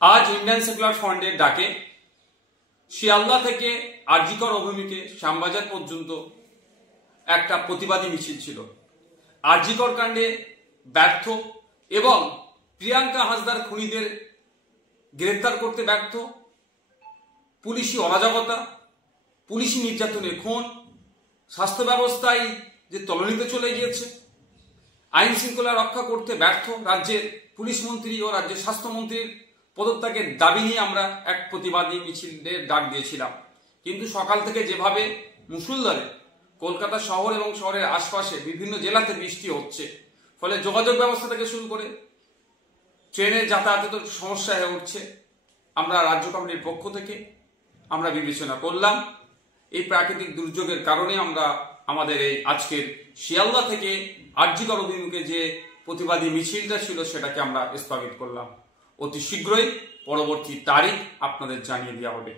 আজ Indian secular ফ্রন্টের ডাকে শিয়ালদা থেকে আরজিকর অভিমুখে শ্যামবাজার পর্যন্ত একটা প্রতিবাদী মিছিল ছিল। আরজিকর কাণ্ডে ব্যর্থ এবং প্রিয়াঙ্কা হাসদার খুনিদের গ্রেফতার করতে ব্যর্থ, পুলিশি অরাজকতা, পুলিশি নির্যাতনের খুন, স্বাস্থ্য ব্যবস্থায় যে তলানিতে চলে গিয়েছে, আইন শৃঙ্খলা রক্ষা করতে ব্যর্থ রাজ্যের পুলিশ মন্ত্রী ও রাজ্যের স্বাস্থ্যমন্ত্রীর পদত্যাগের দাবি নিয়ে আমরা এক প্রতিবাদী মিছিলের ডাক দিয়েছিলাম। কিন্তু সকাল থেকে যেভাবে মুষলধারে কলকাতা শহর এবং শহরের আশপাশে বিভিন্ন জেলাতে বৃষ্টি হচ্ছে, ফলে যোগাযোগ ব্যবস্থা থেকে শুরু করে ট্রেনের যাতায়াতের সমস্যা হয়ে উঠছে, আমরা রাজ্য কমিটির পক্ষ থেকে আমরা বিবেচনা করলাম এই প্রাকৃতিক দুর্যোগের কারণে আমরা আমাদের এই আজকের শিয়ালদা থেকে আরজিকর অভিমুখে যে প্রতিবাদী মিছিলটা ছিল সেটাকে আমরা স্থগিত করলাম। অতি শীঘ্রই পরবর্তী তারিখ আপনাদের জানিয়ে দেওয়া হবে।